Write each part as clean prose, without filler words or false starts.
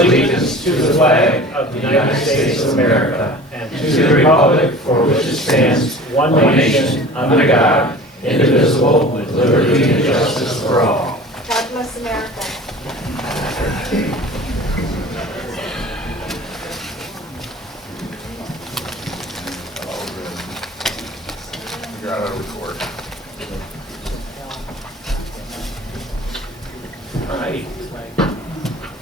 allegiance to the flag of the United States of America and to the republic for which it stands, one nation, under God, indivisible, with liberty and justice for all. God bless America. Figure out how to record. All right.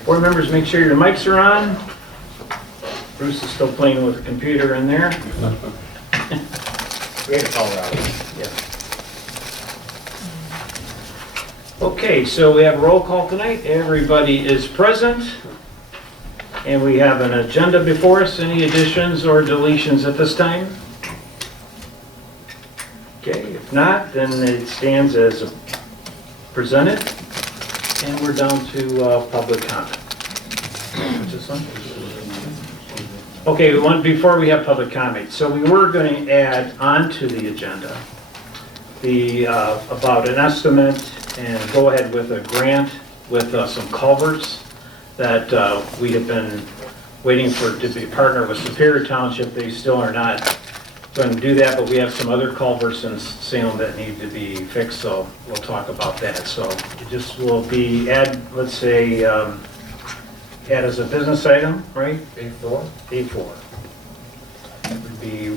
Board members, make sure your mics are on. Bruce is still playing with the computer in there. We had to call Robbie. Yeah. Okay, so we have a roll call tonight. Everybody is present. And we have an agenda before us. Any additions or deletions at this time? Okay, if not, then it stands as presented. And we're down to public comment. What's this one? Okay, before we have public comment, so we were going to add onto the agenda about an estimate and go ahead with a grant with some culverts that we have been waiting for to be partnered with Superior Township. They still are not going to do that, but we have some other culverts in Salem that need to be fixed, so we'll talk about that. So it just will be let's say, add as a business item, right? A4? A4. It would be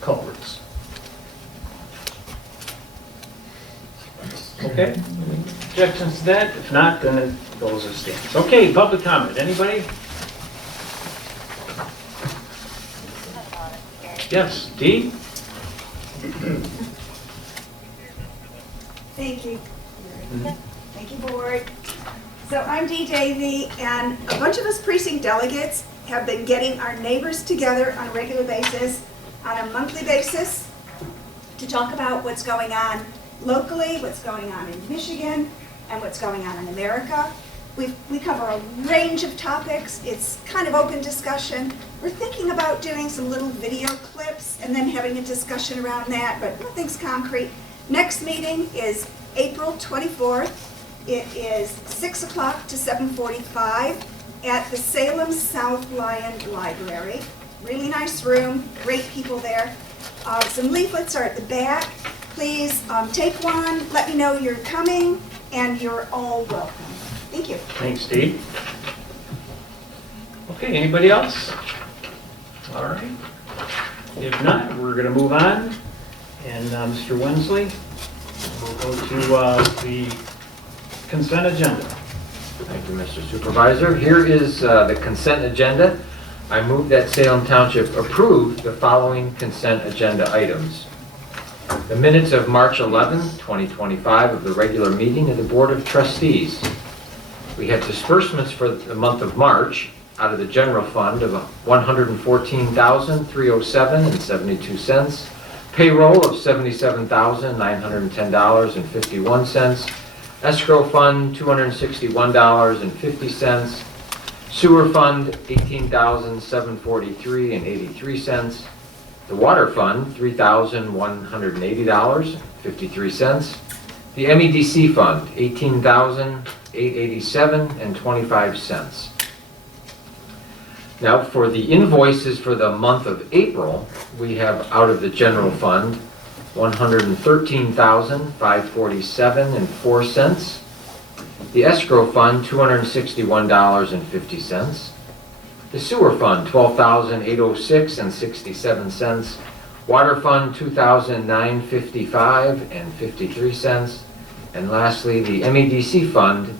culverts. Okay, objections to that? If not, then it goes as stands. Okay, public comment, anybody? Yes, Dee? Thank you. Thank you, board. So I'm Dee Davey, and a bunch of us precinct delegates have been getting our neighbors together on a regular basis, on a monthly basis, to talk about what's going on locally, what's going on in Michigan, and what's going on in America. We cover a range of topics. It's kind of open discussion. We're thinking about doing some little video clips and then having a discussion around that, but nothing's concrete. Next meeting is April 24th. It is 6 o'clock to 7:45 at the Salem South Lyon Library. Really nice room, great people there. Some leaflets are at the back. Please take one, let me know you're coming, and you're all welcome. Thank you. Thanks, Dee. Okay, anybody else? All right. If not, we're going to move on. And Mr. Wensley, we'll go to the consent agenda. Thank you, Mr. Supervisor. Here is the consent agenda. I move that Salem Township approve the following consent agenda items. The minutes of March 11, 2025 of the regular meeting of the Board of Trustees. We have disbursements for the month of March out of the general fund of $114,307.72, payroll of $77,910.51, escrow fund $261.50, sewer fund $18,743.83, the water fund $3,180.53, the MEDC fund $18,887.25. Now for the invoices for the month of April, we have out of the general fund $113,547.04, the escrow fund $261.50, the sewer fund $12,806.67, water fund $2,955.53, and lastly the MEDC fund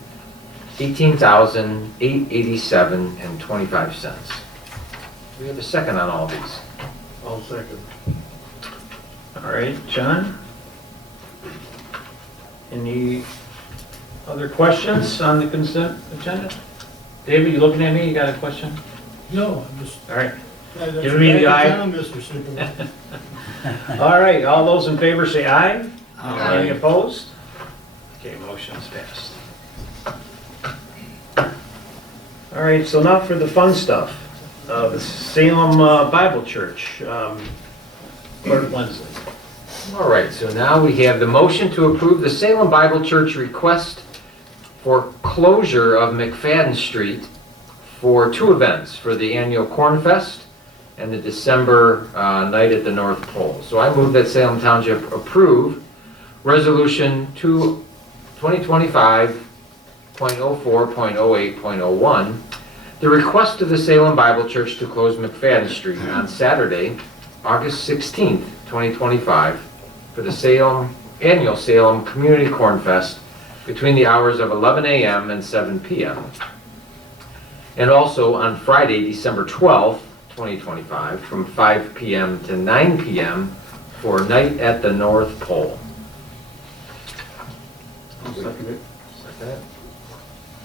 $18,887.25. We have a second on all these. I'll second. All right, John? Any other questions on the consent agenda? David, you looking at me? You got a question? No, I'm just. All right. Give me the eye. Mr. Supervisor. All right, all those in favor say aye. Aye. Any opposed? Okay, motion's passed. All right, so now for the fun stuff. The Salem Bible Church, Clerk Wensley. All right, so now we have the motion to approve the Salem Bible Church request for closure of McFadden Street for two events, for the annual Corn Fest and the December Night at the North Pole. So I move that Salem Township approve Resolution 2025.04.08.01, the request of the Salem Bible Church to close McFadden Street on Saturday, August 16th, 2025, for the annual Salem Community Corn Fest between the hours of 11 a.m. and 7 p.m. And also on Friday, December 12th, 2025, from 5 p.m. to 9 p.m. for Night at the North Pole. I'll second it. Second it.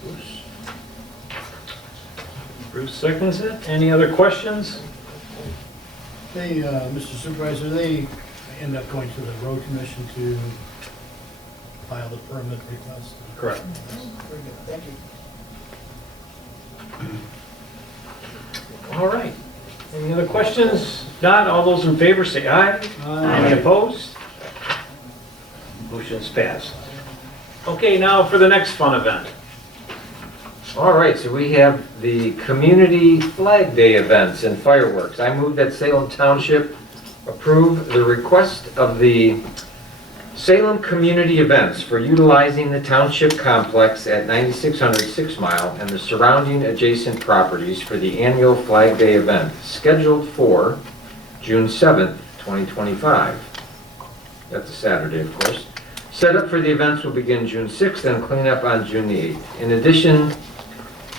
Bruce. Bruce seconds it. Any other questions? They, Mr. Supervisor, they end up going to the road commission to file the permit request. Correct. Very good, thank you. All right. Any other questions? If not, all those in favor say aye. Any opposed? Motion's passed. Okay, now for the next fun event. All right, so we have the Community Flag Day events and fireworks. I move that Salem Township approve the request of the Salem Community Events for utilizing the township complex at 9600 6 Mile and the surrounding adjacent properties for the annual Flag Day event scheduled for June 7th, 2025. That's a Saturday, of course. Setup for the events will begin June 6th and cleanup on June the 8th. In addition,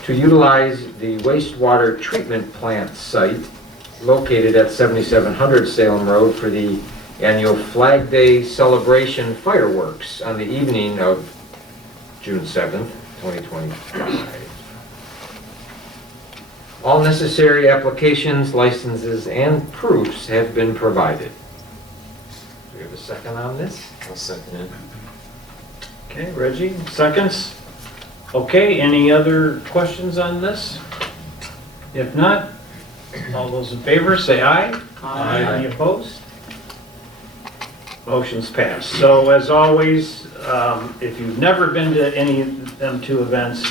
to utilize the wastewater treatment plant site located at 7700 Salem Road for the annual Flag Day celebration fireworks on the evening of June 7th, 2025. All necessary applications, licenses, and proofs have been provided. Do we have a second on this? I'll second it. Okay, Reggie, seconds. Okay, any other questions on this? If not, all those in favor say aye. Aye. Any opposed? Motion's passed. So as always, if you've never been to any of them two events,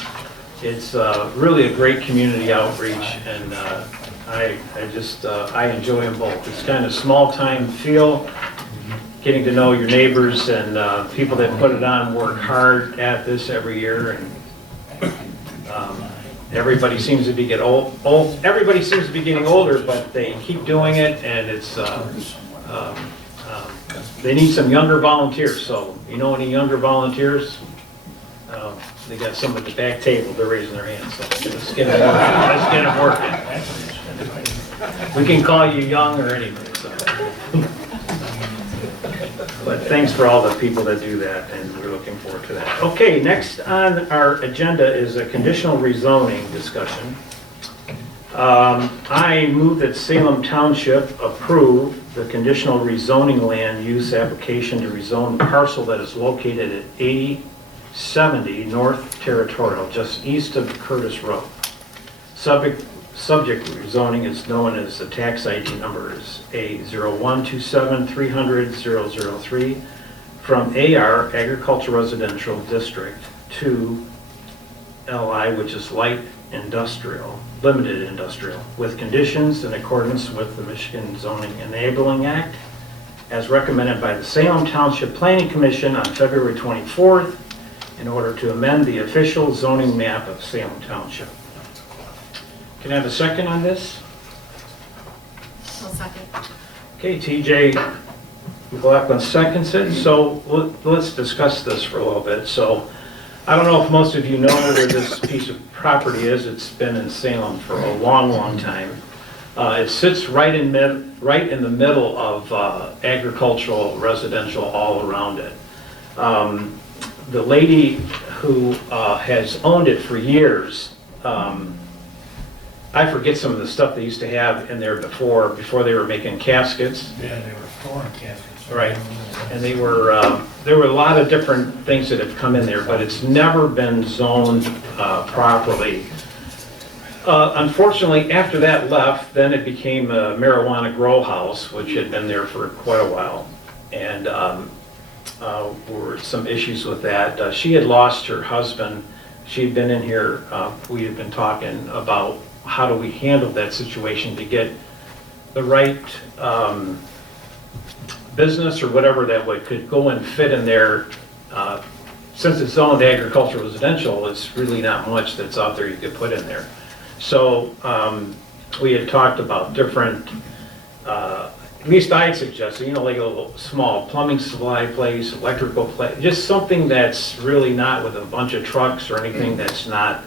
it's really a great community outreach, and I enjoy them both. It's kind of small time feel, getting to know your neighbors, and people that put it on work hard at this every year, and everybody seems to be everybody seems to be getting older, but they keep doing it, and it's they need some younger volunteers. So you know any younger volunteers? They got some at the back table. They're raising their hands. So let's get them working. We can call you young or anything. So. But thanks for all the people that do that, and we're looking forward to that. Okay, next on our agenda is a conditional rezoning discussion. I move that Salem Township approve the conditional rezoning land use application to rezone the parcel that is located at 8070 North Territorial, just east of Curtis Road. Subject rezoning is known as the tax ID number is A0127300003 from AR Agriculture Residential District to LI, which is Light Industrial, Limited Industrial, with conditions in accordance with the Michigan Zoning Enabling Act, as recommended by the Salem Township Planning Commission on February 24th, in order to amend the official zoning map of Salem Township. Can I have a second on this? I'll second. Okay, TJ McLaughlin seconds it. So let's discuss this for a little bit. So I don't know if most of you know where this piece of property is. It's been in Salem for a long, long time. It sits right in the middle of agricultural, residential all around it. The lady who has owned it for years, I forget some of the stuff they used to have in there before they were making caskets. Yeah, they were foreign caskets. Right. And they were, there were a lot of different things that have come in there, but it's never been zoned properly. Unfortunately, after that left, then it became a marijuana grow house, which had been there for quite a while. And there were some issues with that. She had lost her husband she'd been in here, we had been talking about how do we handle that situation to get the right business or whatever that could go and fit in there. Since it's zoned agricultural residential, it's really not much that's out there you could put in there. So we had talked about different, at least I had suggested, like a little small plumbing supply place, electrical place, just something that's really not with a bunch of trucks or anything that's not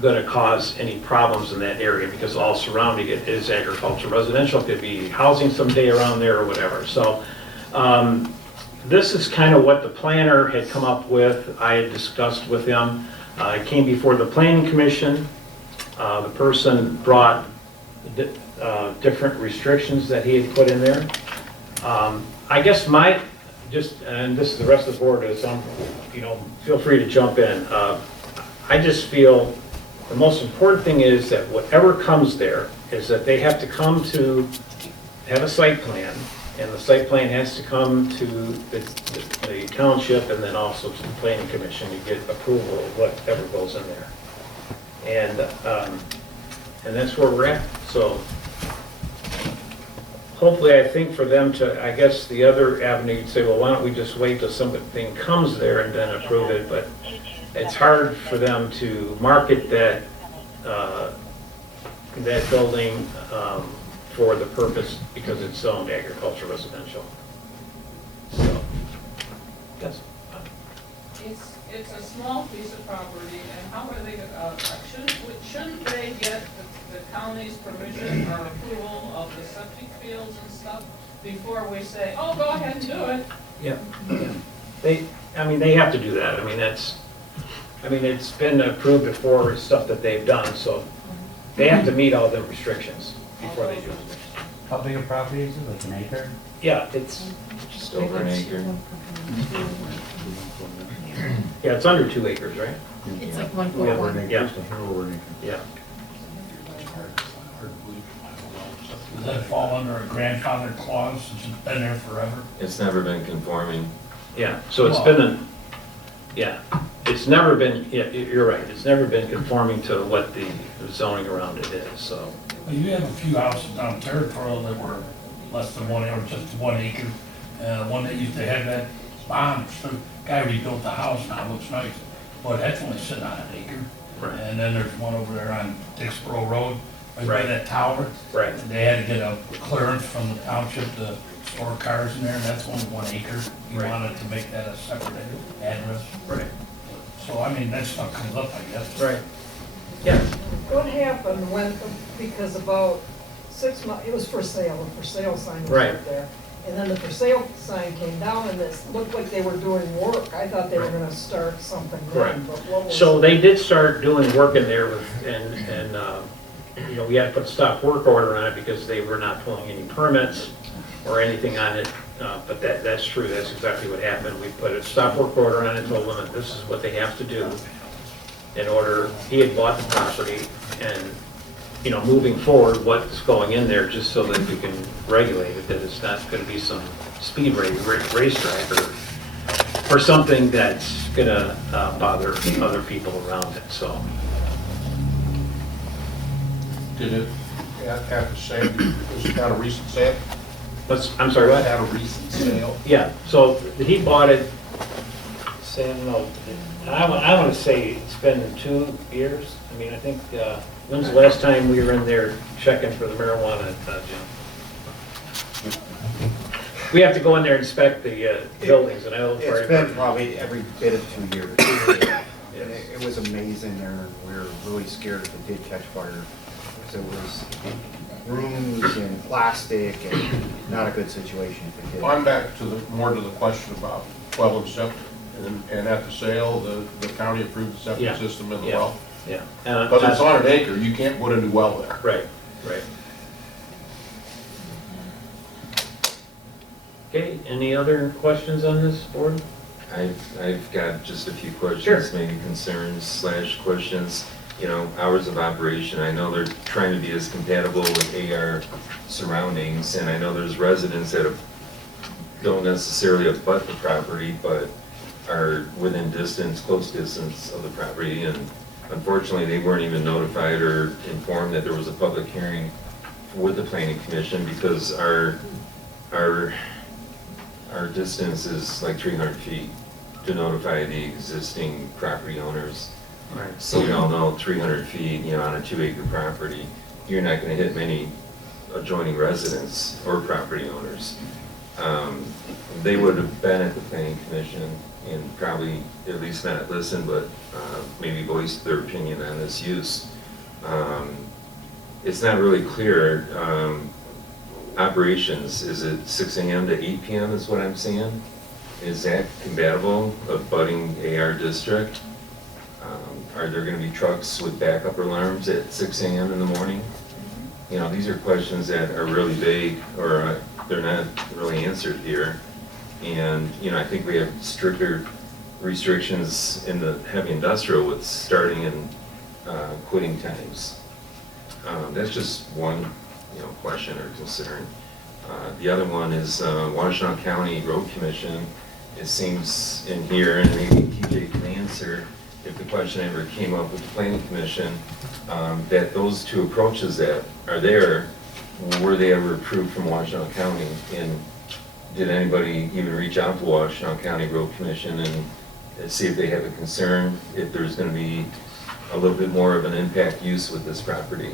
going to cause any problems in that area, because all surrounding it is agricultural residential, could be housing someday around there or whatever. So this is kind of what the planner had come up with. I had discussed with him. It came before the planning commission. The person brought different restrictions that he had put in there. I guess and this is the rest of the board, is feel free to jump in. I just feel the most important thing is that whatever comes there is that they have to come to have a site plan, and the site plan has to come to the township and then also to the planning commission to get approval of whatever goes in there. And that's where we're at. So hopefully, I think for them to, I guess the other avenue, you'd say, well, why don't we just wait till something comes there and then approve it? But it's hard for them to market that building for the purpose, because it's zoned agricultural residential. So, yes. It's a small piece of property, and how are they, shouldn't they get the county's permission or approval of the septic fields and stuff before we say, oh, go ahead and do it? Yeah. They have to do that. It's been approved before, stuff that they've done, so they have to meet all the restrictions before they do it. How big a property is it, like an acre? Yeah, it's, Just over an acre. yeah, it's under 2 acres, right? It's like 1.1. Yeah. Yeah. Does that fall under a grandfather clause since it's been there forever? It's never been conforming. Yeah, so it's been, it's never been, you're right, it's never been conforming to what the zoning around it is, so. Well, you have a few houses down Territorial that were less than 1 acre, just 1 acre. One that used to have that bond, so guy rebuilt the house, now it looks nice. But that's only sitting on 1 acre. Right. And then there's one over there on Dixboro Road, right by Right. that tower. Right. And they had to get a clearance from the township to store cars in there, and that's only 1 acre. You Right. wanted to make that a separate address. Right. So, that stuff comes up, I guess. Right. Yeah. What happened when, because about 6 months, it was for sale, a for sale sign was Right. up there. And then the for sale sign came down and it looked like they were doing work. I thought they were Right. gonna start something Correct. then, but what was? So they did start doing work in there with, and we had to put a stop work order on it because they were not pulling any permits or anything on it. But that's true, that's exactly what happened. We put a stop work order on it, told them that this is what they have to do in order, he had bought the property, and, moving forward, what's going in there, just so that we can regulate it, that it's not gonna be some speed racetrack or something that's gonna bother other people around it, so. Did it have to say, was it had a recent sale? I'm sorry, what? Had a recent sale? Yeah, so he bought it, say, I don't know, I want to say it's been 2 years. I think, when's the last time we were in there checking for the marijuana, Jim? We have to go in there and inspect the buildings, and I don't. It's been probably every bit of 2 years. And it was amazing there, and we were really scared if it did catch fire, because it was rooms and plastic, and not a good situation if it did. Well, I'm back to more to the question about well and septic. And at the sale, the county approved the septic Yeah. system in the Yeah. well. Yeah. But it's on an acre, you can't put a new well there. Right, right. Okay, any other questions on this board? I've got just a few questions, Sure. maybe concerns / questions. Hours of operation, I know they're trying to be as compatible with AR surroundings, and I know there's residents that don't necessarily abut the property, but are within distance, close distance of the property, and unfortunately, they weren't even notified or informed that there was a public hearing with the planning commission because our distance is like 300 feet to notify the existing property owners. Right. So we all know 300 feet, on a 2-acre property, you're not gonna hit many adjoining residents or property owners. They would have been at the planning commission and probably at least not listened, but maybe voiced their opinion on this use. It's not really clear. Operations, is it 6 a.m. to 8 p.m. is what I'm seeing? Is that compatible, a budding AR district? Are there gonna be trucks with backup alarms at 6 a.m. in the morning? These are questions that are really vague, or they're not really answered here. And, I think we have stricter restrictions in the heavy industrial with starting and quitting times. That's just one, question or concern. The other one is Washtenaw County Road Commission. It seems in here, and maybe TJ can answer, if the question ever came up with the planning commission, that those two approaches that are there, were they ever approved from Washtenaw County? And did anybody even reach out to Washtenaw County Road Commission and see if they have a concern, if there's gonna be a little bit more of an impact use with this property?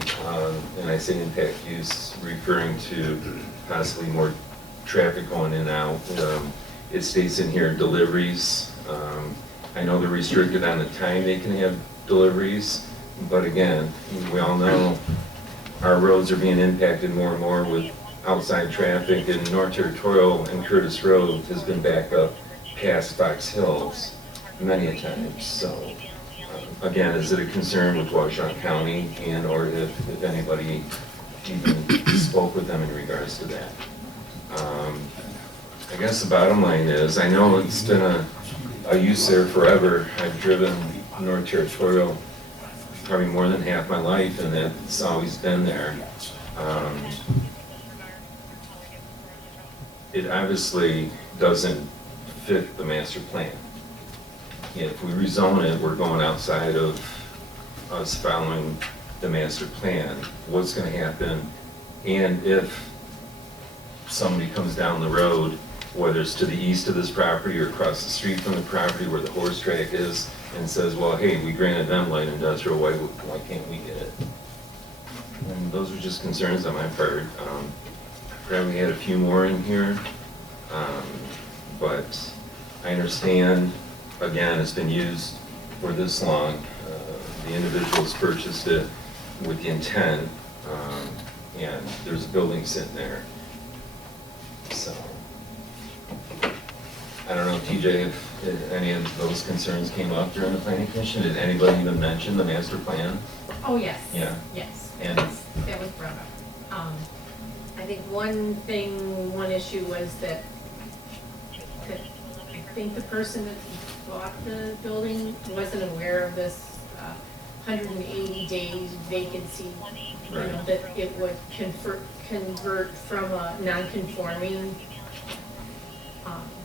And I say impact use referring to possibly more traffic going in and out. It states in here deliveries. I know they're restricted on the time they can have deliveries, but again, we all know our roads are being impacted more and more with outside traffic, and North Territorial and Curtis Road has been backed up past Fox Hills many a times. So again, is it a concern with Washtenaw County, and or if anybody even spoke with them in regards to that? I guess the bottom line is, I know it's been a use there forever. I've driven North Territorial probably more than half my life, and it's always been there. It obviously doesn't fit the master plan. If we rezone it, we're going outside of us following the master plan. What's gonna happen? And if somebody comes down the road, whether it's to the east of this property or across the street from the property where the horse track is, and says, well, hey, we granted them light industrial, why can't we get it? And those are just concerns on my part. Probably had a few more in here, but I understand, again, it's been used for this long. The individuals purchased it with the intent, and there's a building sitting there. So, I don't know, TJ, if any of those concerns came up during the planning commission. Did anybody even mention the master plan? Oh, yes. Yeah. Yes, And- that was brought up. I think one issue was that I think the person that bought the building wasn't aware of this 180 days vacancy. Right. That it would convert from a non-conforming,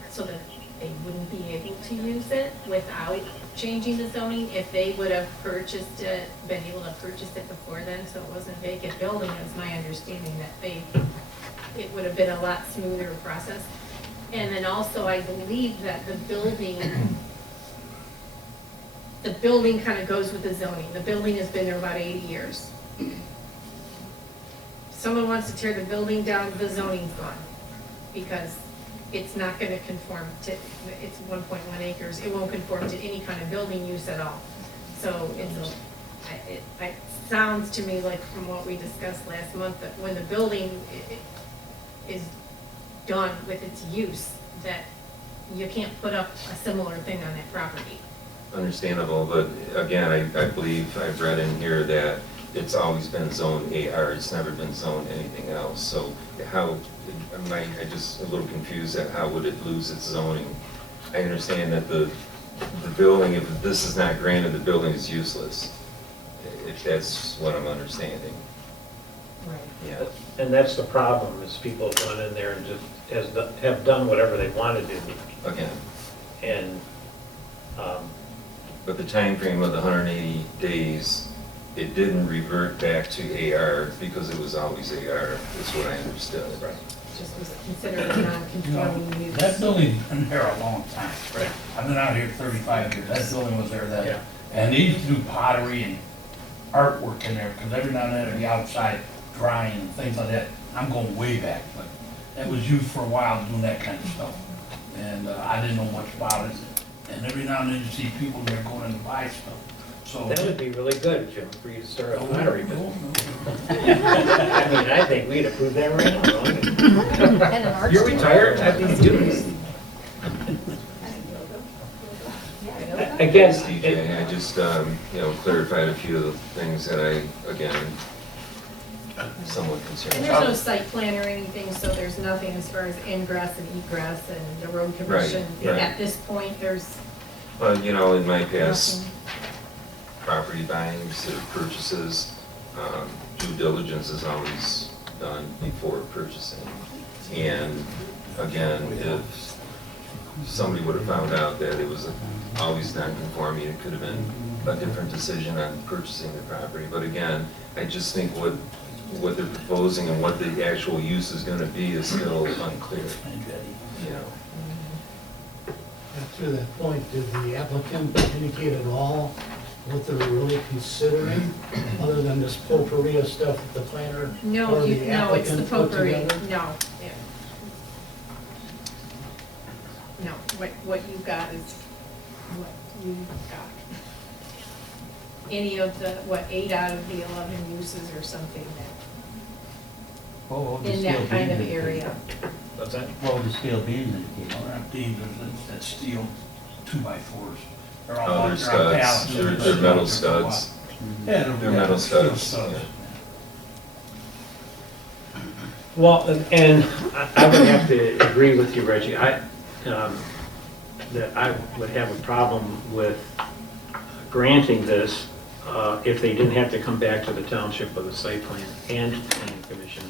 so that they wouldn't be able to use it without changing the zoning. If they would have purchased it, been able to purchase it before then, so it wasn't a vacant building, it was my understanding that it would have been a lot smoother process. And then also, I believe that the building kind of goes with the zoning. The building has been there about 80 years. Someone wants to tear the building down, the zoning's gone, because it's not gonna conform to, it's 1.1 acres, it won't conform to any kind of building use at all. So it sounds to me like, from what we discussed last month, that when the building is done with its use, that you can't put up a similar thing on that property. Understandable, but again, I believe I've read in here that it's always been zoned AR, it's never been zoned anything else. So how, I just a little confused at how would it lose its zoning? I understand that the building, if this is not granted, the building is useless, if that's what I'm understanding. Right. Yeah. And that's the problem, is people have gone in there and just have done whatever they want to do. Again, And But the time frame of the 180 days, it didn't revert back to AR because it was always AR, is what I understood. Right. Just was considered a non-conforming use. That building's been there a long time. Right. I've been out here 35 years, that building was there Yeah. then. And they used to do pottery and artwork in there, because every now and then it'd be outside drying and things like that. I'm going way back, but that was used for a while doing that kind of stuff. And I didn't know much about it. And every now and then you see people there going in to buy stuff, so. That would be really good, Jim, for you to start a Oh, pottery no, business. no. I mean, I think we'd approve that right now, don't we? You're retired, I think you do this. Again, Yes, DJ, I just, clarified a few of the things that I, again, somewhat concerned And there's no about. site plan or anything, so there's nothing as far as ingress and egress and the road commission. right. At this point, there's But, in my past nothing. property buyings or purchases, due diligence is always done before purchasing. And again, if somebody would have found out that it was always non-conforming, it could have been a different decision on purchasing the property. But again, I just think what they're proposing and what the actual use is gonna be is still unclear, you know. And to that point, did the applicant indicate at all what they're really considering, other than this potpourri of stuff that the planner No, or the it's the applicant put potpourri, together? no. Yeah. No, what you got is what you got. Any of the, 8 out of the 11 uses or something that, in that kind of area. What's that? What would the steel beams indicate? Well, they're not beams, that's steel 2x4s. They're all Oh, they're on studs, pallets. they're metal studs. Yeah, They're metal steel studs, yeah. Well, and I would have to agree with you, Reggie. That I would have a problem with granting this if they didn't have to come back to the township with a site plan and planning commission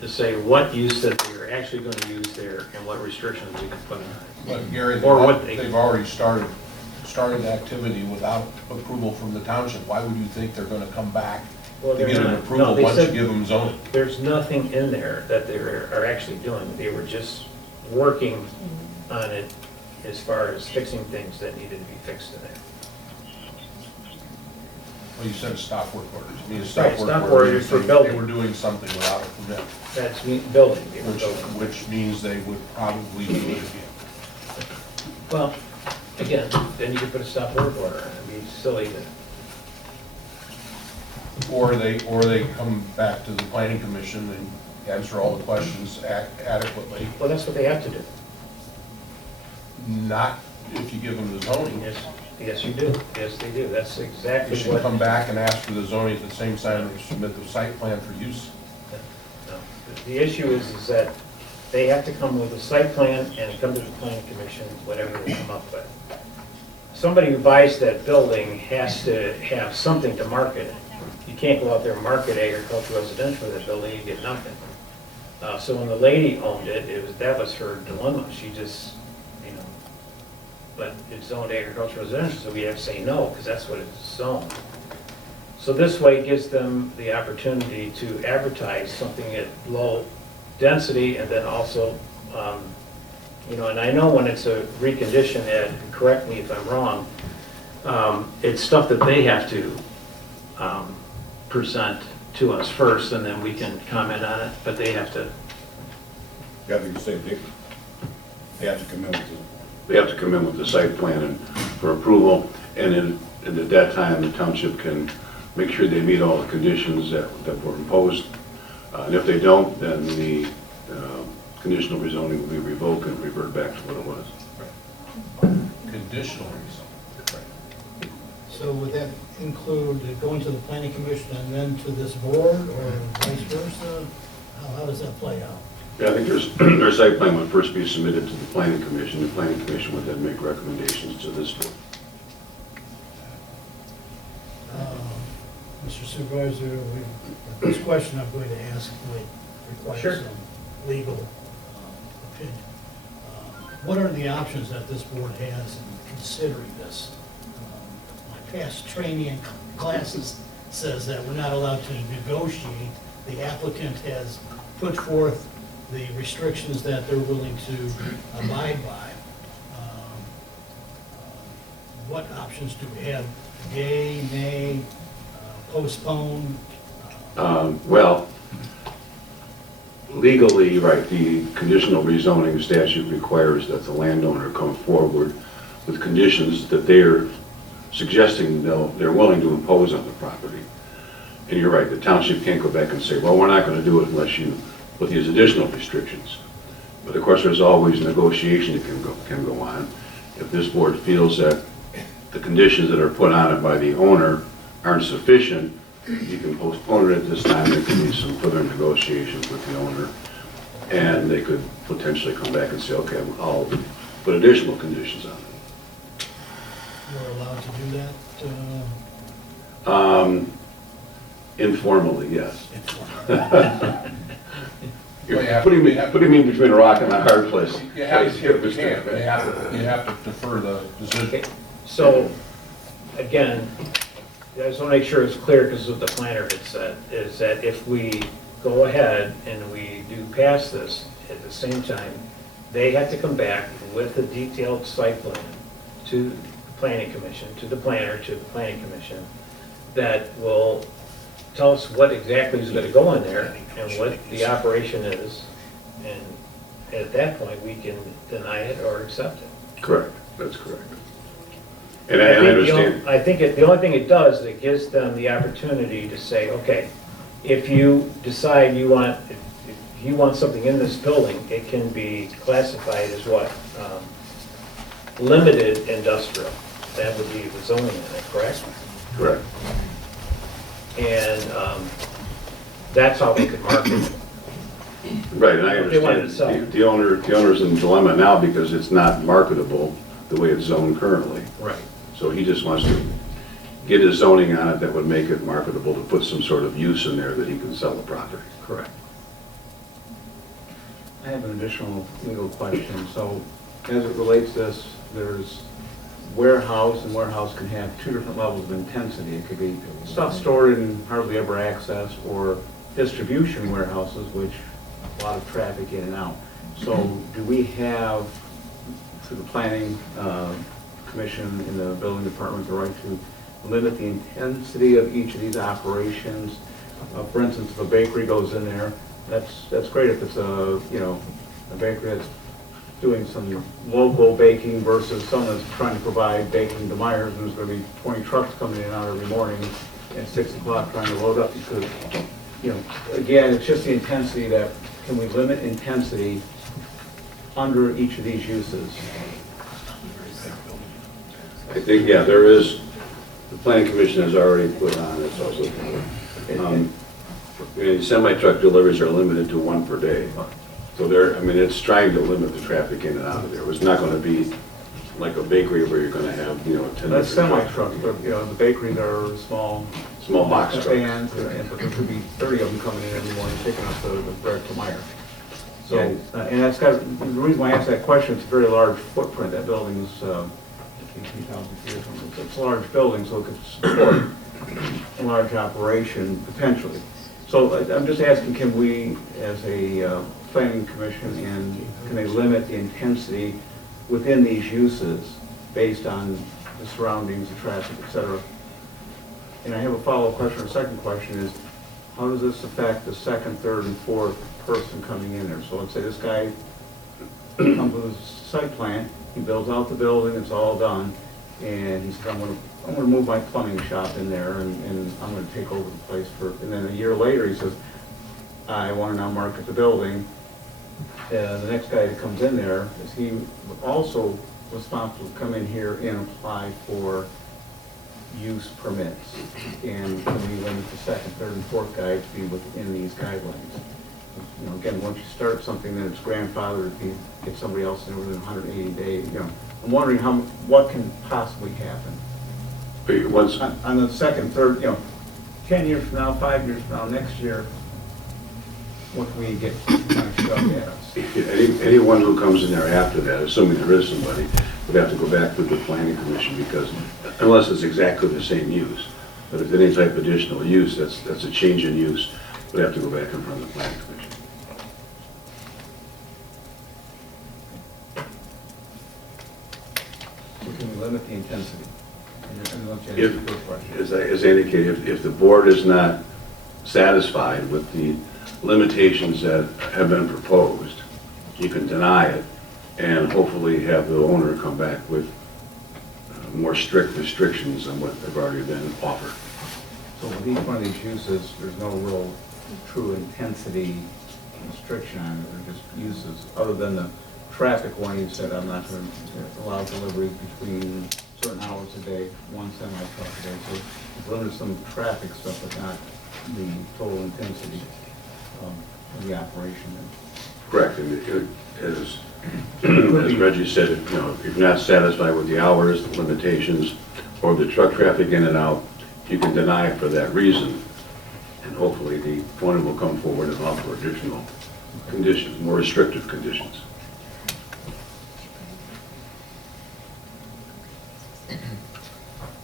to say what use that they're actually going to use there and what restrictions we can put on it. But Gary, Or what they- they've already started activity without approval from the township. Why would you think they're gonna come back Well, to they're get an not. No, approval they once you said- give them zoning? There's nothing in there that they are actually doing. They were just working on it as far as fixing things that needed to be fixed in there. Well, you said a stop work order. I mean, a Right, stop work stop order. order for They building. were doing something without a permit, That's building. They were building. which means they would probably do it again. Well, again, then you could put a stop work order on it. It'd be silly to, Or they come back to the planning commission and answer all the questions adequately. well, that's what they have to do. Not if you give them the zoning. Yes, you do. Yes, they do. That's You exactly should what. come back and ask for the zoning at the same time they submit the site plan for use. No. The issue is that they have to come with a site plan and come to the planning commission, whatever they come up with. Somebody who buys that building has to have something to market. You can't go out there and market agricultural residential for that building, you get nothing. So when the lady owned it, that was her dilemma. She just, but it's zoned agricultural residential, so we have to say no, because that's what it's zoned. So this way it gives them the opportunity to advertise something at low density, and then also, and I know when it's a recondition, Ed, correct me if I'm wrong, it's stuff that they have to present to us first, and then we can comment on it, but they have to. Yeah, I think the same thing. They have to come in with the site plan and for approval, and then at that time, the township can make sure they meet all the conditions that were imposed. And if they don't, then the conditional rezoning will be revoked and revert back to what it was. Conditional rezoning. So would that include going to the planning commission and then to this board, or vice versa? How does that play out? Yeah, I think their site plan would first be submitted to the planning commission. The planning commission would then make recommendations to this board. Mr. Supervisor, this question I'm going to ask might require Sure. some legal opinion. what are the options that this board has in considering this? My past training and classes says that we're not allowed to negotiate. The applicant has put forth the restrictions that they're willing to abide by. What options do we have? Yay, nay, postpone? Well, legally, right, the conditional rezoning statute requires that the landowner come forward with conditions that they're suggesting they're willing to impose on the property. And you're right, the township can't go back and say, well, we're not going to do it unless you put these additional restrictions. But of course, there's always negotiation that can go on. If this board feels that the conditions that are put on it by the owner aren't sufficient, you can postpone it at this time. There could be some further negotiations with the owner, and they could potentially come back and say, okay, I'll put additional conditions on it. We're allowed to do that? Informally, yes. You're Well, putting me between a rock and a hard place. You have to defer the decision. So, again, I just want to make sure it's clear, because what the planner had said, is that if we go ahead and we do pass this, at the same time, they have to come back with a detailed site plan to the planning commission, to the planner, to the planning commission, that will tell us what exactly is going to go in there and what the operation is, and at that point, we can deny it or accept it. Correct, that's correct. And I understand. I think the only thing it does, it gives them the opportunity to say, okay, if you decide you want something in this building, it can be classified as what? Limited industrial. That would be the zoning in it, correct? Correct. And that's how we could market it. Right, and I If they wanted to understand sell. the owner's in a dilemma now because it's not marketable the way it's zoned currently. Right. So he just wants to get his zoning on it that would make it marketable, to put some sort of use in there that he can sell the property. Correct. I have an additional legal question. So as it relates to this, there's warehouse, and warehouse can have two different levels of intensity. It could be stuff stored and hardly ever accessed, or distribution warehouses, which a lot of traffic in and out. So do we have, through the planning commission in the building department, the right to limit the intensity of each of these operations? For instance, if a bakery goes in there, that's great if it's a bakery that's doing some local baking versus someone that's trying to provide baking to Myers, and there's going to be 20 trucks coming in and out every morning at 6 o'clock trying to load up, because, again, it's just the intensity that, can we limit intensity under each of these uses? I think, yeah, there is, the planning commission has already put on, it's also, semi-truck deliveries are limited to one per day. So it's trying to limit the traffic in and out of there. It's not going to be like a bakery where you're going to have, 10 That's different semi-trucks, but, the bakeries are small box trucks. vans, but there could be 30 of them coming in every morning picking up the bread to Meyer. So, and that's got, the reason why I asked that question, it's a very large footprint. That building's 18,000 feet or something. It's a large building, so it could support a large operation potentially. So I'm just asking, can we, as a planning commission, and can they limit the intensity within these uses based on the surroundings, the traffic, et cetera? And I have a follow-up question. The second question is, how does this affect the second, third, and fourth person coming in there? So let's say this guy comes with a site plan, he builds out the building, it's all done, and he said, I'm going to move my plumbing shop in there, and I'm going to take over the place and then a year later, he says, I want to now market the building. The next guy that comes in there, is he also responsible to come in here and apply for use permits? And can we limit the second, third, and fourth guy to be within these guidelines? Again, once you start something, then it's grandfathered, if you get somebody else in within 180 days, I'm wondering what can possibly happen on the second, third, 10 years from now, 5 years from now, next year. what can we get kind of shoved at us? Anyone who comes in there after that, assuming there is somebody, would have to go back to the planning commission, because unless it's exactly the same use. But if any type of additional use, that's a change in use, would have to go back in front of the planning commission. So can we limit the intensity? And let you answer the first question. As I indicated, if the board is not satisfied with the limitations that have been proposed, you can deny it and hopefully have the owner come back with more strict restrictions than what have already been offered. So with each one of these uses, there's no real true intensity restriction on it, they're just uses, other than the traffic one, you said I'm not going to allow deliveries between certain hours a day, one semi-truck a day, so it's limited some traffic stuff, but not the total intensity of the operation. Correct. And as Reggie said, if you're not satisfied with the hours, the limitations, or the truck traffic in and out, you can deny it for that reason. And hopefully the owner will come forward and offer additional conditions, more restrictive conditions.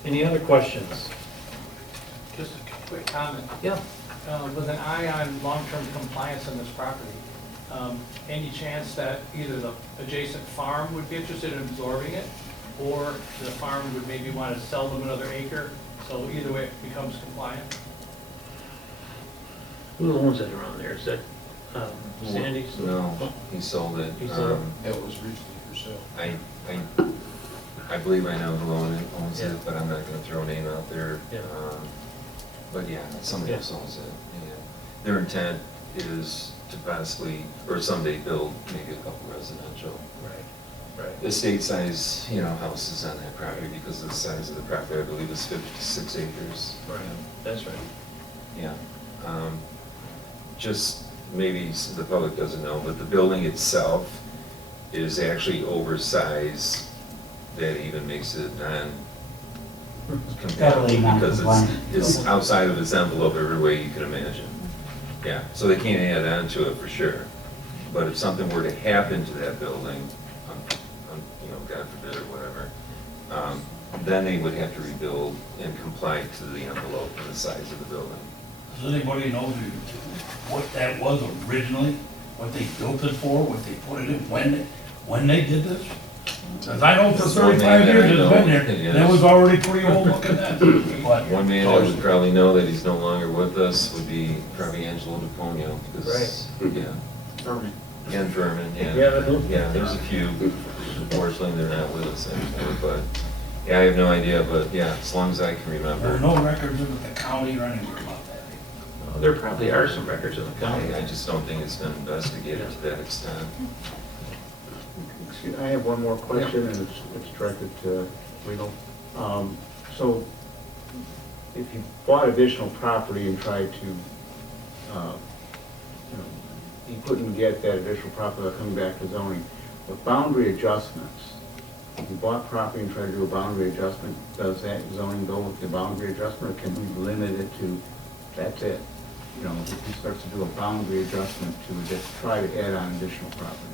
Any other questions? Just a quick comment. Yeah. With an eye on long-term compliance on this property, any chance that either the adjacent farm would be interested in absorbing it, or the farm would maybe want to sell them another acre, so either way it becomes compliant? Who owns it around there? Is that Sandy? No, he sold it. He sold it? It was recently for sale. I believe I know who owns it, but I'm not gonna throw a name out there. Yeah. But yeah, somebody else owns it. And their intent is to possibly, or someday build maybe a couple residential. Right, right. Estate size, houses on that property, because of the size of the property, I believe is 56 acres. Right, that's right. Yeah. Just maybe the public doesn't know, but the building itself is actually oversized. That even makes it non-compatible because it's outside of its envelope every way you can imagine. Yeah, so they can't add on to it for sure. But if something were to happen to that building, God forbid or whatever, then they would have to rebuild and comply to the envelope and the size of the building. Does anybody know what that was originally? What they built it for, what they put it in, when they did this? Because I know for 35 years it's been there, and it was already pretty old looking then. But one man that would probably know that he's no longer with us would be probably Angelo DePonio, because, yeah. Furman. And Furman, yeah. Yeah, there's a few. Unfortunately, they're not with us anymore, but, yeah, I have no idea, but, yeah, as long as I can remember. There are no records of the county or anywhere about that. There probably are some records in the county. I just don't think it's been investigated to that extent. I have one more question, and it's directed to legal. So if you bought additional property and tried to, you couldn't get that additional property without coming back to zoning, with boundary adjustments, if you bought property and tried to do a boundary adjustment, does that zoning go with the boundary adjustment, or can we limit it to, that's it? If he starts to do a boundary adjustment to just try to add on additional property.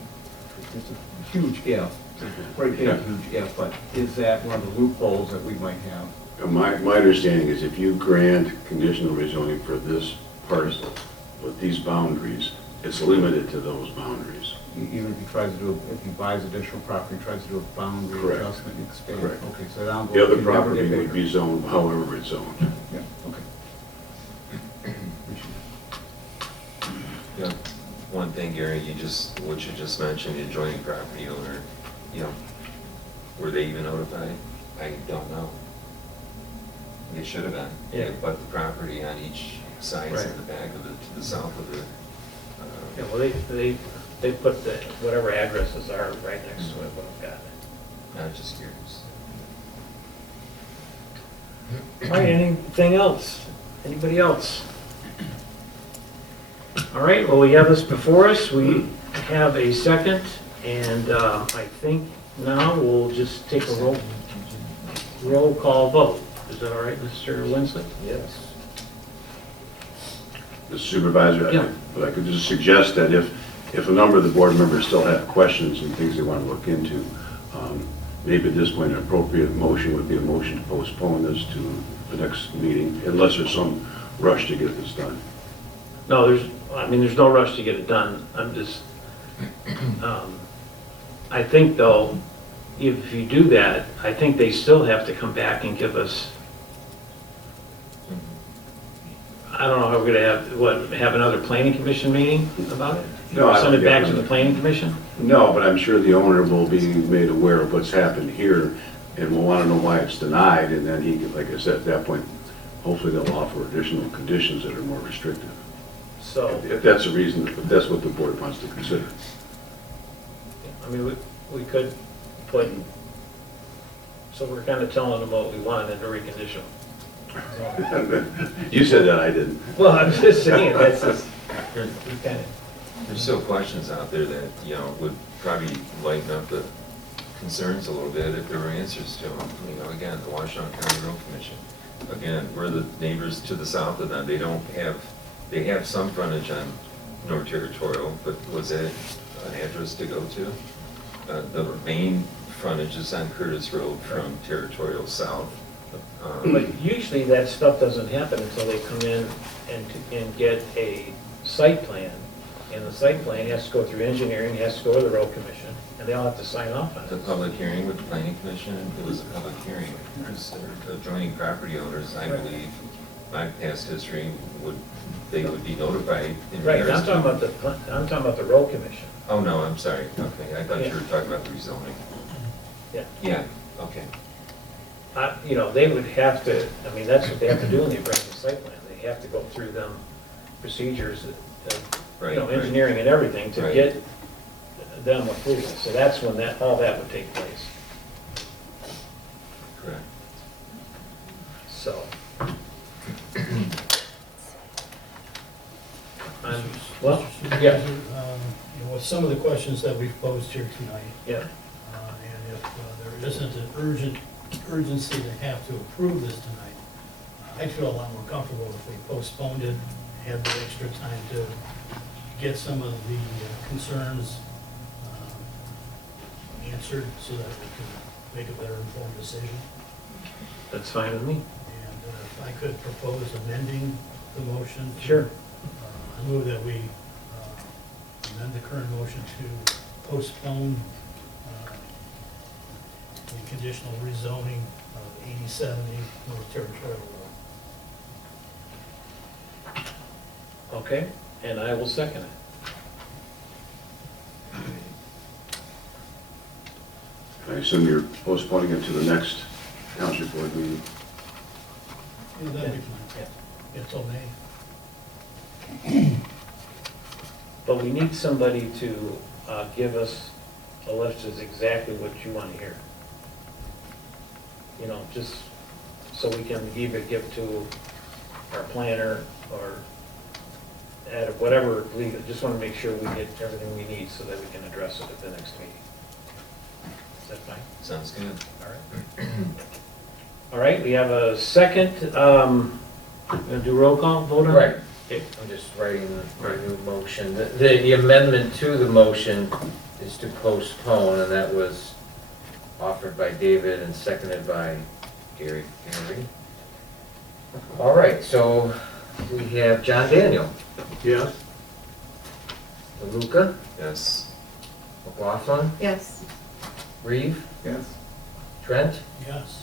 It's a huge if, it's a great big huge if, but is that one of the loopholes that we might have? My understanding is if you grant conditional rezoning for this parcel with these boundaries, it's limited to those boundaries. Even if he tries to do, if he buys additional property, and tries to do a boundary Correct. adjustment and expand. Correct. Okay, so that envelope The other can never property get would bigger. be zoned however it's zoned. Yeah, okay. Yeah, one thing, Gary, what you just mentioned, the adjoining property owner, were they even notified? I don't know. They should have been. Yeah. But the property on each side Right. in the back of it, to the south of it. Yeah, well, they put the, whatever addresses are right next to it, what I've got. I'm just curious. All right, anything else? Anybody else? All right, well, we have this before us. We have a second, and I think now we'll just take a roll call vote. Is that all right, Mr. Winsley? Yes. Mr. Supervisor, Yeah. I could just suggest that if a number of the board members still have questions and things they want to look into, maybe at this point, an appropriate motion would be a motion to postpone this to the next meeting, unless there's some rush to get this done. No, there's no rush to get it done. I'm just, I think though, if you do that, I think they still have to come back and give us, I don't know how we're gonna have another planning commission meeting about it? No, I don't Send it back get to it. the planning commission? No, but I'm sure the owner will be made aware of what's happened here, and will want to know why it's denied, and then he, like I said, at that point, hopefully they'll offer additional conditions that are more restrictive. So, If that's a reason, if that's what the board wants to consider. I mean, we could put, so we're kind of telling them what we want and to recondition. You said that, I didn't. Well, I'm just saying, that's just, we kind of, There's still questions out there that, you know, would probably lighten up the concerns a little bit if there were answers to them. You know, again, the Washtenaw County Road Commission. Again, we're the neighbors to the south of them. They have some frontage on North Territorial, but was it an address to go to? The main frontage is on Curtis Road from Territorial south. but usually that stuff doesn't happen until they come in and get a site plan. And the site plan has to go through engineering, has to go to the road commission, and they all have to sign off on The it. public hearing with the planning commission, it was a public hearing. There's adjoining property owners, I believe, my past history, they would be notified. in Right, regards I'm to- talking about the road commission. Oh, no, I'm sorry, okay, I thought you Yeah. were talking about the rezoning. Yeah. Yeah, okay. You know, they would have to, I mean, that's what they have to do when they bring the site plan. They have to go through them procedures, Right, you know, right. engineering and everything to Right. get them approval. So that's when all that would take place. Correct. So. Well, Mr. yeah. Supervisor, you know, with some of the questions that we've posed here tonight, Yeah, and if there isn't an urgency to have to approve this tonight, I'd feel a lot more comfortable if we postponed it, had the extra time to get some of the concerns answered so that we can make a better informed decision. that's fine with me. And if I could propose amending the motion. Sure. I move that we amend the current motion to postpone the conditional rezoning of 8070 North Territorial Road. Okay, and I will second it. I assume you're postponing it to the next township board meeting. Yeah, that'd be Yeah. fine. Yeah, till May. But we need somebody to give us a list of exactly what you want to hear. You know, just so we can either give to our planner or add whatever legal, just want to make sure we get everything we need so that we can address it at the next meeting. Is that fine? Sounds good. All right. All right, we have a second, gonna do roll call, vote on it? Right. Okay. I'm just writing a new motion. The amendment to the motion is to postpone, and that was offered by David and seconded by Gary. All right, so we have John Daniel, Yes. DeLuca, Yes. McLaughlin, Yes. Reeve, Yes. Trent, Yes.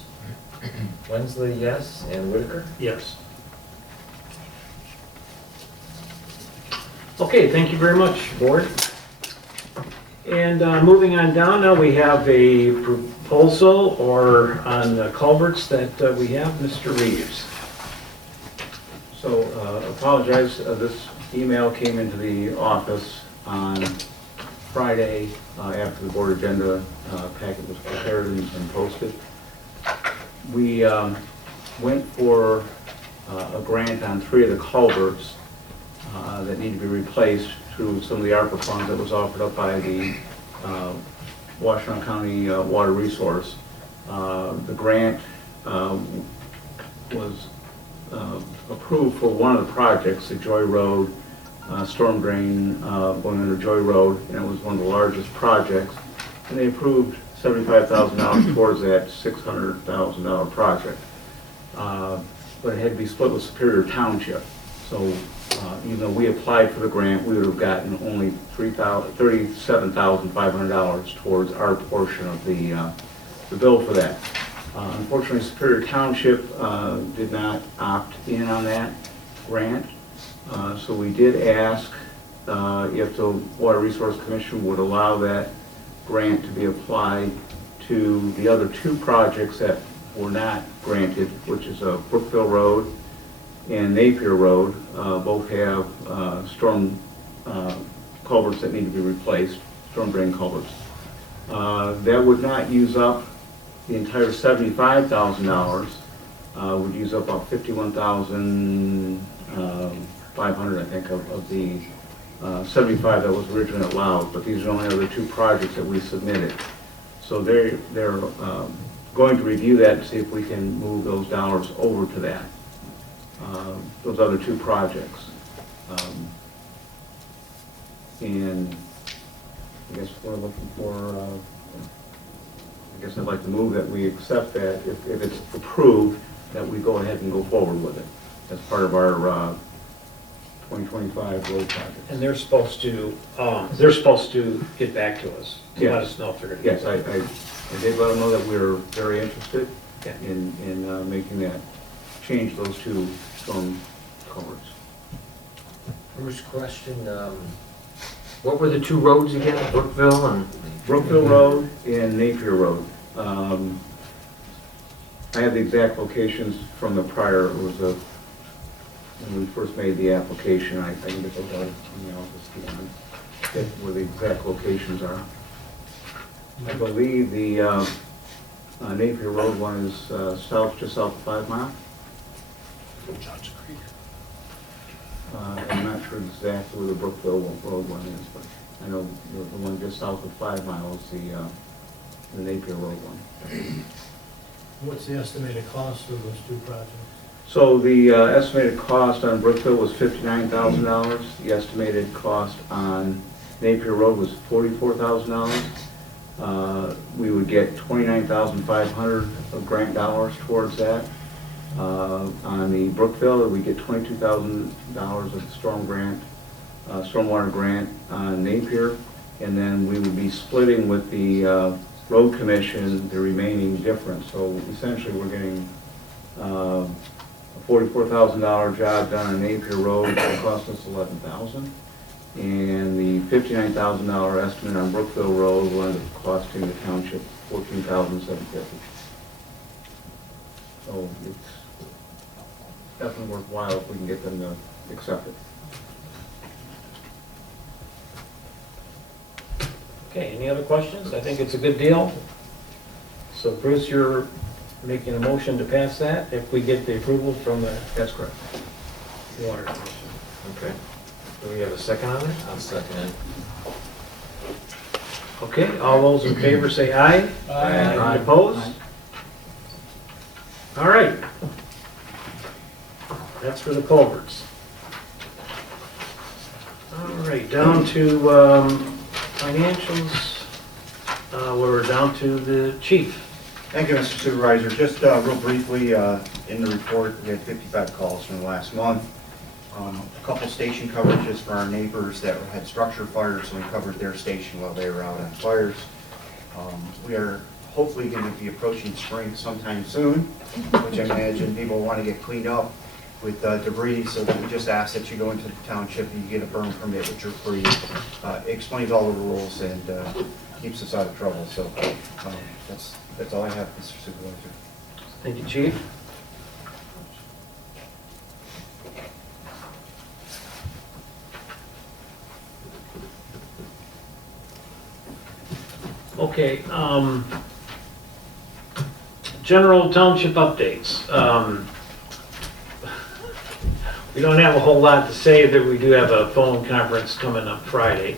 Wensley, yes, and Whitaker. Yes. Okay, thank you very much, board. And moving on down, now we have a proposal on the culverts that we have, Mr. Reeves. So apologize, this email came into the office on Friday after the board agenda packet was prepared and posted. We went for a grant on 3 of the culverts that need to be replaced through some of the ARPA funds that was offered up by the Washtenaw County Water Resource. The grant was approved for one of the projects, the Joy Road storm drain going under Joy Road, and it was one of the largest projects. And they approved $75,000 towards that $600,000 project. But it had to be split with Superior Township. So even though we applied for the grant, we would have gotten only $37,500 towards our portion of the bill for that. Unfortunately, Superior Township did not opt in on that grant. So we did ask if the Water Resource Commission would allow that grant to be applied to the other two projects that were not granted, which is Brookville Road and Napier Road. Both have storm culverts that need to be replaced, storm drain culverts. That would not use up the entire $75,000. Would use up about $51,500, I think, of the 75 that was originally allowed. But these are only other two projects that we submitted. So they're going to review that and see if we can move those dollars over to that, those other two projects. And I guess we're looking for, I guess I'd like to move that we accept that if it's approved, that we go ahead and go forward with it as part of our 2025 road project. And they're supposed to get back to us, to let us know if they're going to. Yes, I did let them know that we were very interested Okay. in making that change, those two storm culverts. First question, what were the two roads again, Brookville and? Brookville Road and Napier Road. I have the exact locations from the prior, it was when we first made the application. I can get those out in the office to them, get where the exact locations are. I believe the Napier Road one is just south of 5 Mile. Johnson Creek. I'm not sure exactly where the Brookville Road one is, but I know the one just south of 5 Mile is the Napier Road one. What's the estimated cost of those two projects? So the estimated cost on Brookville was $59,000. The estimated cost on Napier Road was $44,000. We would get $29,500 of grant dollars towards that. On the Brookville, we get $22,000 of stormwater grant on Napier, and then we would be splitting with the road commission the remaining difference. So essentially, we're getting a $44,000 job done on Napier Road. It cost us $11,000, and the $59,000 estimate on Brookville Road will end up costing the township $14,750. So it's definitely worthwhile if we can get them to accept it. Okay, any other questions? I think it's a good deal. So Bruce, you're making a motion to pass that if we get the approval from the That's correct. Water Commission. Okay. Do we have a second on it? I'll second it. Okay, all those in favor say aye. Aye. Opposed? All right. That's for the culverts. All right, down to financials. We're down to the chief. Thank you, Mr. Supervisor. Just real briefly, in the report, we had 55 calls from the last month. A couple station coverages for our neighbors that had structure fires, so we covered their station while they were out on fires. We are hopefully going to be approaching spring sometime soon, which I imagine people want to get cleaned up with debris, so that we just ask that you go into the township and you get a burn permit, which are free. It explains all the rules and keeps us out of trouble. So that's all I have, Mr. Supervisor. Thank you, Chief. Okay, general township updates. We don't have a whole lot to say, that we do have a phone conference coming up Friday.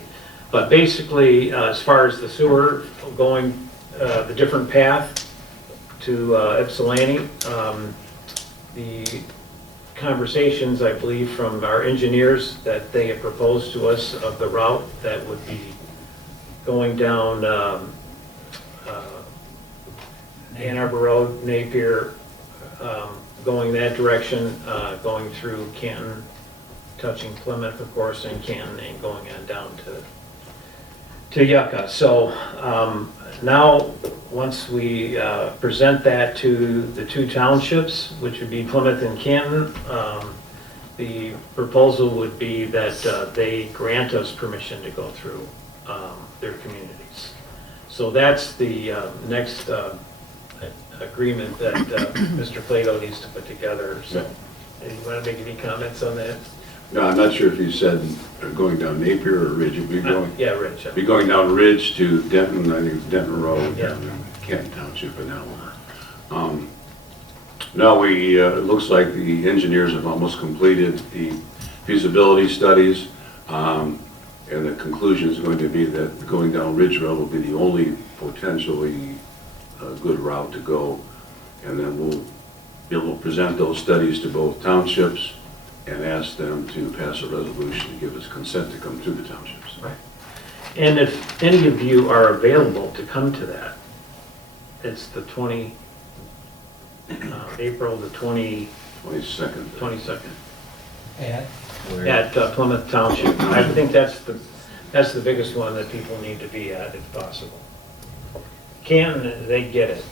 But basically, as far as the sewer going, the different path to Ypsilanti, the conversations, I believe, from our engineers that they had proposed to us of the route that would be going down Ann Arbor Road, Napier, going that direction, going through Canton, touching Plymouth, of course, and Canton, and going on down to Yucca. So now, once we present that to the two townships, which would be Plymouth and Canton, the proposal would be that they grant us permission to go through their communities. So that's the next agreement that Mr. Plato needs to put together. So, you want to make any comments on that? No, I'm not sure if you said going down Napier or Ridge. You'd be going, Yeah, Rich. be going down Ridge to Denton, I think it's Denton Road, Yeah. and Canton Township and Elmore. Now it looks like the engineers have almost completed the feasibility studies, and the conclusion is going to be that going down Ridge Road will be the only potentially good route to go, and then we'll be able to present those studies to both townships and ask them to pass a resolution to give us consent to come to the townships. Right. And if any of you are available to come to that, it's the April the 22nd. 22nd Yeah. at Plymouth Township. I think that's the biggest one that people need to be at if possible. Canton, they get it.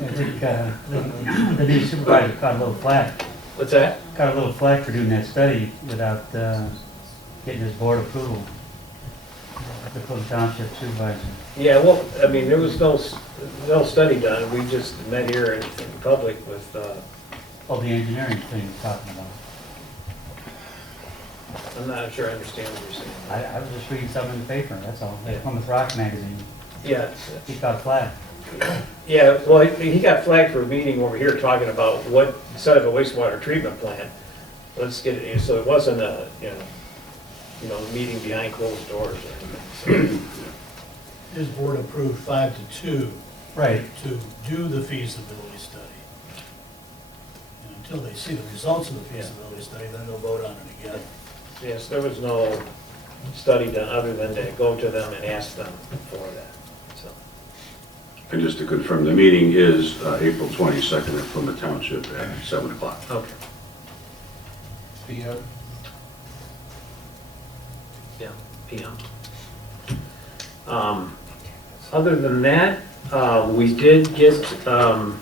I think the new supervisor caught a little flack. What's that? Got a little flack for doing that study without getting his board approval. The Plymouth Township supervisor. Yeah, well, I mean, there was no study done. We just met here in public with, Oh, the engineering thing he's talking about. I'm not sure I understand what you're saying. I was just reading something in the paper, that's all. The Plymouth Rock magazine. Yeah, He caught flack. yeah, well, he got flagged for a meeting over here talking about what, instead of a wastewater treatment plant, let's get it, so it wasn't a, meeting behind closed doors or anything. So. His board approved 5-2 Right. to do the feasibility study. And until they see the results of the feasibility study, then they'll vote on it again. Yes, there was no study done other than to go to them and ask them for that, so. And just to confirm, the meeting is April 22nd at Plymouth Township at 7 o'clock. Okay. PM. Yeah, PM. Other than that, we did get, on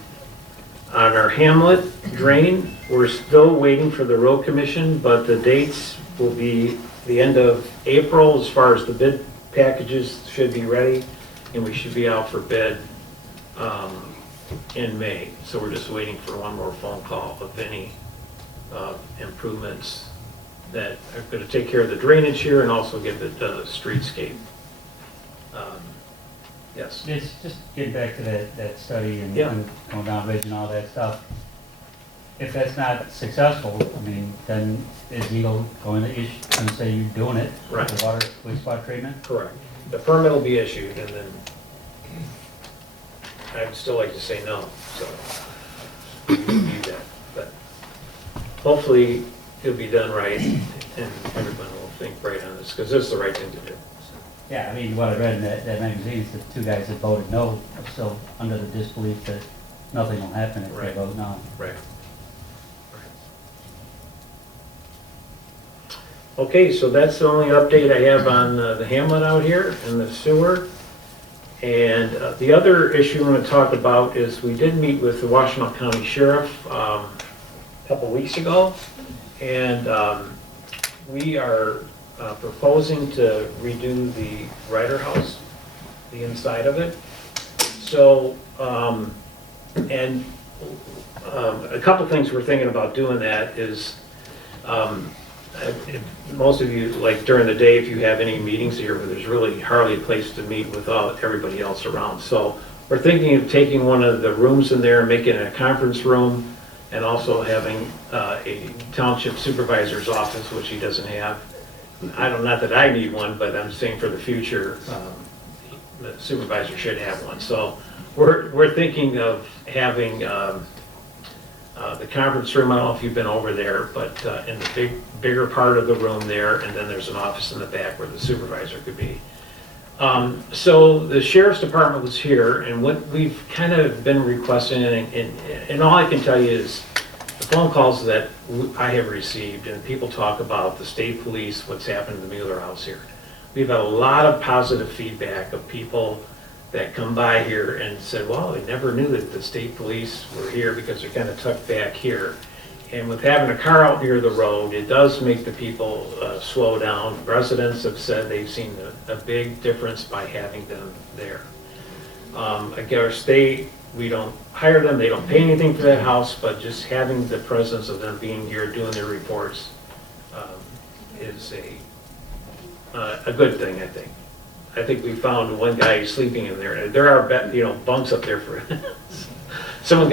our Hamlet drain, we're still waiting for the road commission, but the dates will be the end of April as far as the bid packages should be ready, and we should be out for bid in May. So we're just waiting for one more phone call of any improvements that are going to take care of the drainage here and also give it streetscape. Yes. It's just getting back to that study and Yeah. and going down Ridge and all that stuff. If that's not successful, I mean, then is Eagle going to say you're doing it? Right. The wastewater treatment? Correct. The permit will be issued, and then I'd still like to say no, so we can do that. But hopefully it'll be done right, and everyone will think right on this, because this is the right thing to do. Yeah, I mean, what I read in that magazine is the two guys that voted no are still under the disbelief that nothing will happen if they Right. vote no. Right. Okay, so that's the only update I have on the Hamlet out here and the sewer. And the other issue I want to talk about is we did meet with the Washtenaw County Sheriff a couple weeks ago. And we are proposing to redo the Ryder House, the inside of it. So, and a couple things we're thinking about doing that is, most of you, like during the day, if you have any meetings here, but there's really hardly a place to meet without everybody else around. So we're thinking of taking one of the rooms in there and making it a conference room, and also having a township supervisor's office, which he doesn't have. Not that I need one, but I'm saying for the future, the supervisor should have one. So we're thinking of having The conference room, I don't know if you've been over there, but in the bigger part of the room there, and then there's an office in the back where the supervisor could be. So the sheriff's department was here, and what we've kind of been requesting, and all I can tell you is the phone calls that I have received, and people talk about the state police, what's happened to the Mueller House here. We've had a lot of positive feedback of people that come by here and said, well, I never knew that the state police were here because they're kind of tucked back here. And with having a car out near the road, it does make the people slow down. Residents have said they've seen a big difference by having them there. I guess we don't hire them, they don't pay anything for that house, but just having the presence of them being here doing their reports is a good thing, I think. I think we found one guy sleeping in there. There are bunks up there for someone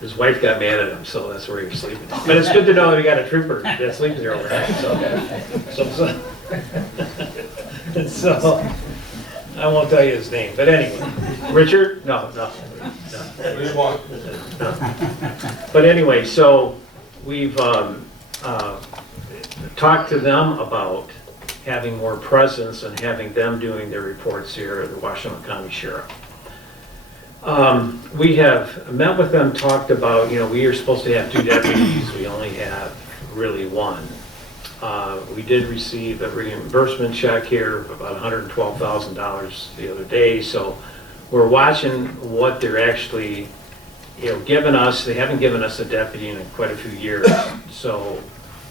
his wife got mad at him, so that's where he was sleeping. But it's good to know that we got a trooper that sleeps there overnight. So I won't tell you his name, but anyway, Richard? No. But anyway, so we've talked to them about having more presence and having them doing their reports here at the Washington County Sheriff. We have met with them, talked about, we are supposed to have 2 deputies, we only have really 1. We did receive a reimbursement check here of about $112,000 the other day, so we're watching what they're actually, giving us. They haven't given us a deputy in quite a few years, so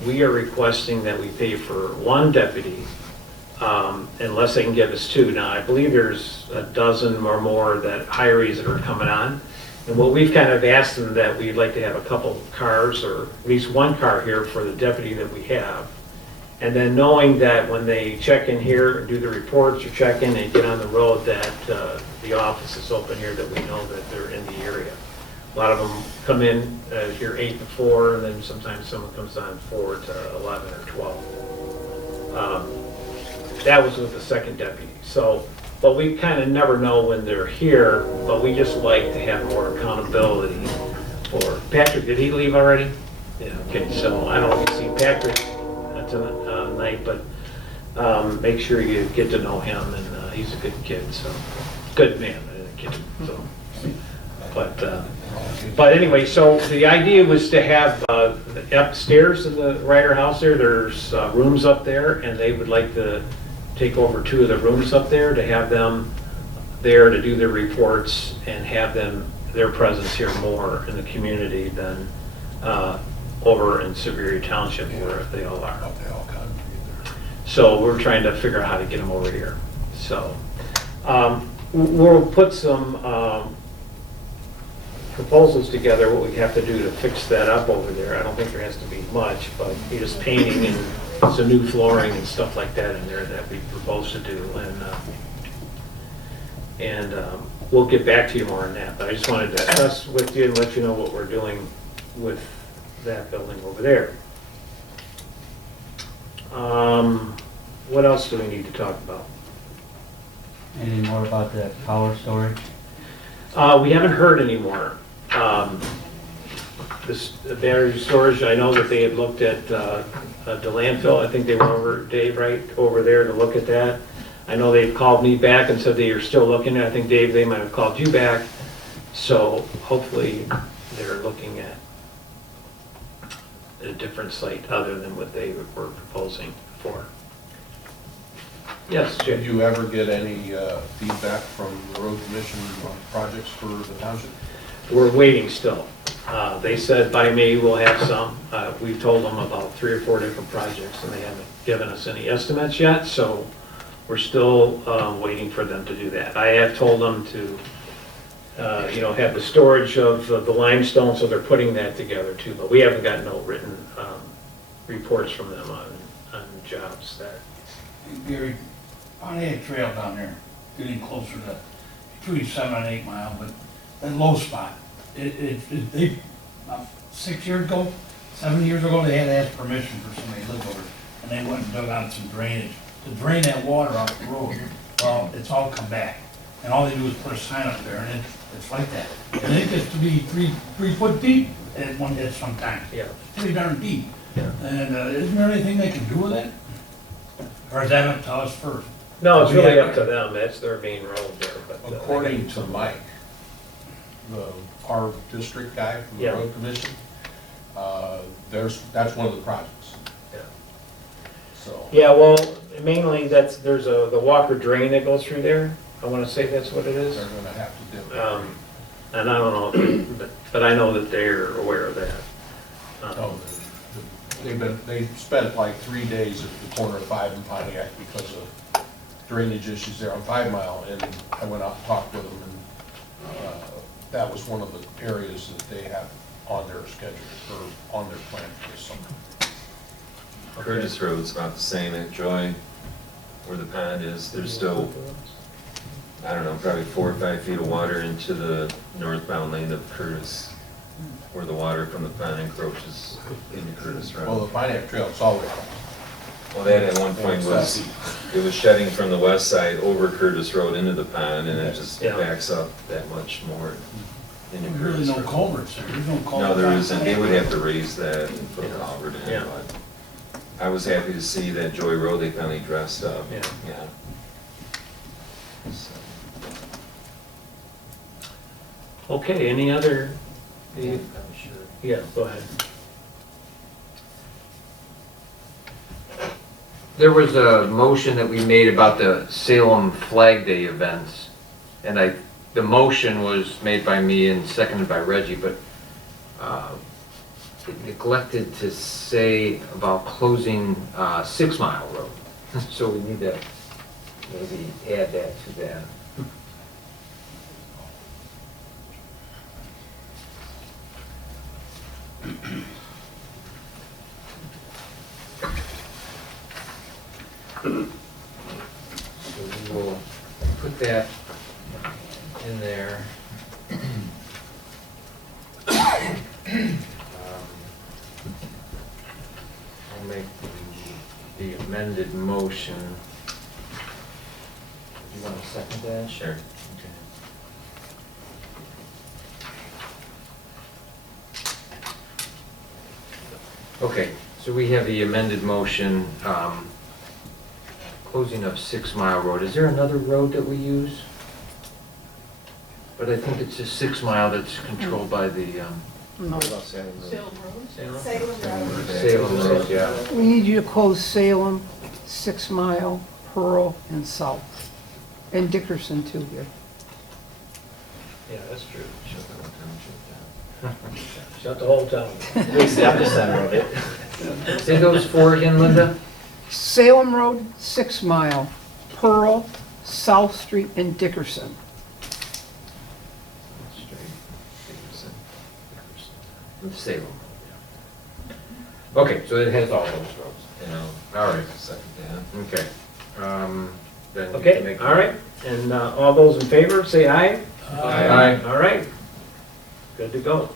we are requesting that we pay for 1 deputy, unless they can give us 2. Now, I believe there's a dozen or more hirees that are coming on. And what we've kind of asked them that we'd like to have a couple cars, or at least 1 car here for the deputy that we have. And then knowing that when they check in here and do the reports or check in and get on the road, that the office is open here, that we know that they're in the area. A lot of them come in here 8 to 4, and then sometimes someone comes on 4 to 11 or 12. That was with the 2nd deputy. So, but we kind of never know when they're here, but we just like to have more accountability for Patrick. Did he leave already? Yeah, okay, so I don't want to see Patrick tonight, but make sure you get to know him, and he's a good kid, so good man, kid. So, but anyway, so the idea was to have upstairs in the Ryder house there's rooms up there, and they would like to take over 2 of the rooms up there to have them there to do their reports and have their presence here more in the community than over in Superior Township where they all are. So we're trying to figure out how to get them over here. So we'll put some proposals together, what we have to do to fix that up over there. I don't think there has to be much, but just painting and some new flooring and stuff like that in there that we propose to do. And we'll get back to you more on that. But I just wanted to discuss with you and let you know what we're doing with that building over there. What else do we need to talk about? Anything more about the power storage? We haven't heard any more. This battery storage, I know that they had looked at the landfill. I think they were over, Dave, right, over there to look at that. I know they've called me back and said they are still looking. I think, Dave, they might have called you back. So hopefully they're looking at a different site other than what they were proposing for. Yes, Jay. Did you ever get any feedback from the road commission on projects for the township? We're waiting still. They said by May we'll have some. We've told them about 3 or 4 different projects, and they haven't given us any estimates yet, so we're still waiting for them to do that. I have told them to have the storage of the limestone, so they're putting that together too, but we haven't gotten no written reports from them on jobs that. Gary, Pontiac Trail down there, getting closer to between 7 and 8 mile, but that low spot, they, about 6 years ago, 7 years ago, they had to ask permission for somebody to live over, and they went and dug out some drainage to drain that water off the road. Well, it's all come back. and all they do is put a sign up there, and it's like that. And it gets to be 3 foot deep at one ditch sometimes. Yeah. Pretty darn deep. Yeah. And isn't there anything they can do with it? Or is that up to us first? No, it's really up to them, that's their main road there, but. According to Mike, our district guy from the Yeah. road commission, that's one of the projects. Yeah. So, Yeah, well, mainly there's the Walker drain that goes through there, I wanna say that's what it is. they're gonna have to do it. And I don't know, but I know that they're aware of that. Oh, they spent like 3 days at the corner of 5 and Pontiac because of drainage issues there on 5 Mile, and I went out and talked with them, and that was one of the areas that they have on their schedule, or on their plan for this summer. Curtis Road's about the same at Joy, where the pond is. There's still, I don't know, probably 4 or 5 feet of water into the northbound lane of Curtis, where the water from the pond encroaches into Curtis Road. Well, the Pontiac Trail, it's all the way across. Well, that at one point was, it was shedding from the west side over Curtis Road into the pond, and it just Yeah. backs up that much more into There's really Curtis no Road. culverts there, there's no culvert. No, there isn't. They would have to raise that and put a culvert in, Yeah. but I was happy to see that Joy Road, they finally dressed up. Yeah. Yeah. So, Okay, any other? Yeah, go ahead. There was a motion that we made about the Salem Flag Day events, and the motion was made by me and seconded by Reggie, but it neglected to say about closing 6 Mile Road. So we need to maybe add that to that. So we will put that in there. I'll make the amended motion. You want to second that? Sure. Okay. Okay, so we have the amended motion, closing of 6 Mile Road. Is there another road that we use? But I think it's just 6 Mile that's controlled by the What about Salem Road? Salem Road? Salem Road. Salem Road, yeah. We need you to close Salem, 6 Mile, Pearl, and South, and Dickerson too here. Yeah, that's true. shut the whole township down. Shut the whole town. At least the epicenter of it. Say those 4 again, Linda? Salem Road, 6 Mile, Pearl, South Street, and Dickerson. Salem Road, yeah. Okay, so it has all those roads. You know, All right, second that. okay. Then we can Okay, make- all right, and all those in favor, say aye. Aye. All right, good to go.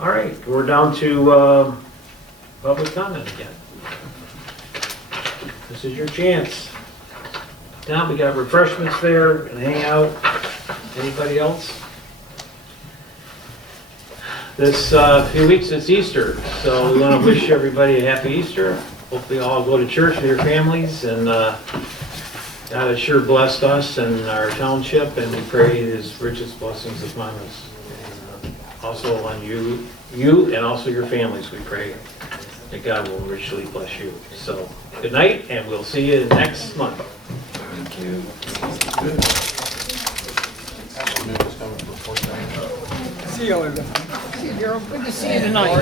All right, we're down to public comment again. This is your chance. Now, we got refreshments there, and hang out. Anybody else? This few weeks, it's Easter, so we want to wish everybody a happy Easter. Hopefully you all go to church with your families, and God has sure blessed us and our township, and we pray His richest blessings upon us. And, also on you and also your families, we pray that God will richly bless you. So, good night, and we'll see you next month. Thank you. Minutes coming for 4:30. See you later. See you, Gerald. Good to see you tonight. I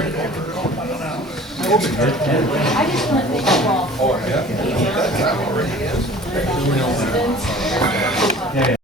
just want to thank you all. Oh, yeah? Yeah, yeah.